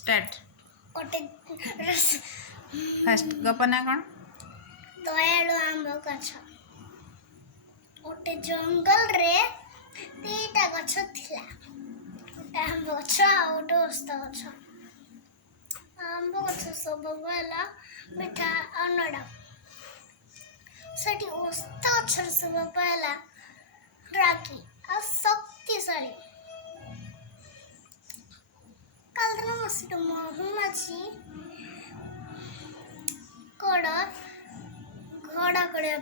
start गोटे fast गपना कौन दयालु आंब गछ गोटे जंगल रे दीटा गछ थिला गोटे आंब गछ आ गोटे ओस्त गछ आंब गछ सब बेला मिठा अनड़ा सेठी ओस्त गछ सब बेला रागी आ शक्तिशाली कल दिन मसिट महुमाछी कड़ा घड़ा कड़िया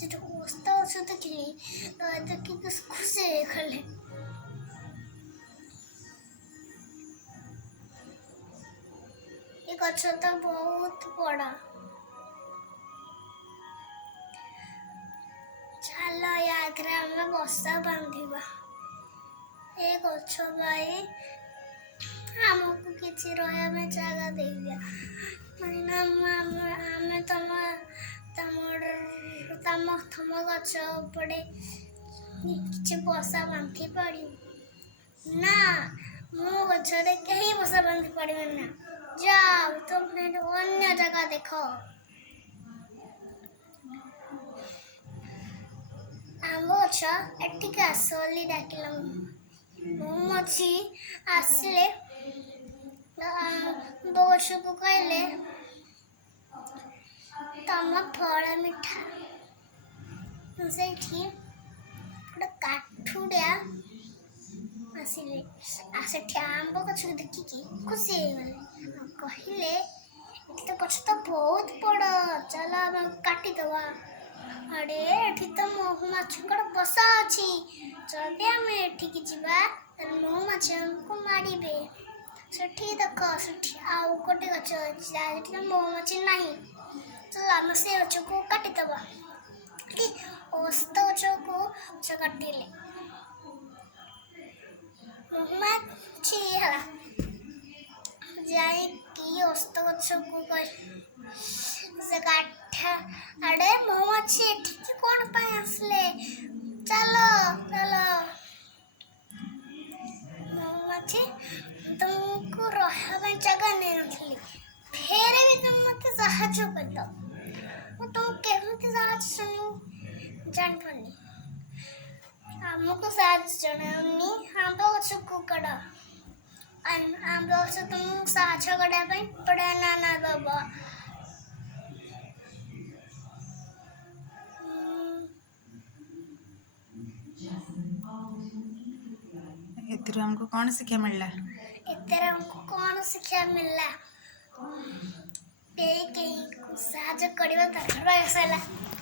जो ओस्त गछ देखिली तो देखिक खुशी गले ये गछ तो बहुत बड़ा चलो याद आम बसा बांधिबा ए गछ भाई आमको किसी रहा में जगह दे दिया आमे तम गछ पड़े किसी बसा बांधि पाड़ी ना मो गछरे कहीं बसा बांधि पाड़ी ना जाओ तुम अन्य जगह देखो आम गछ एटिक आस बोली डाकिल महुमाछी आसिले आंब गछ को कहले तम फल मिठा से गोटे काठुड़िया आसिले से आंब गछ देखिकी खुशी कहले तो गछ तो बहुत बड़ चल आम काटिदवा अरे एठी तो महुमाछी बसा अच्छी जदि आम एठिकी जीवा महुमाछी हमको मारिबे सेठी देख सेठी आउ गोटे गछ अच्छी महुमाछी नहीं चल आम से गछ को काटिदवा कि ओस्त गछ को काटिले महुमाछी है जाई कि ओस्त गछ को से काठ अरे महुमाछी एठी कौन पाए आसले चलो चलो महुमाछी तुमको रहबा जगह नहीं नथली फेर भी तुम मते साहाଯ୍य करलो मु तुम केमते साहाଯ୍य जान पनी हमको साहाଯ୍य जणावनी आंब गछ को कड़ आंब गछ तुम साहाଯ୍य करबा पई पड़ा ना दबा एतिर हमको कौन शिक्षा मिलला इतर हमको कौन शिक्षा मिलला पे के साहाଯ୍य करबा दरकार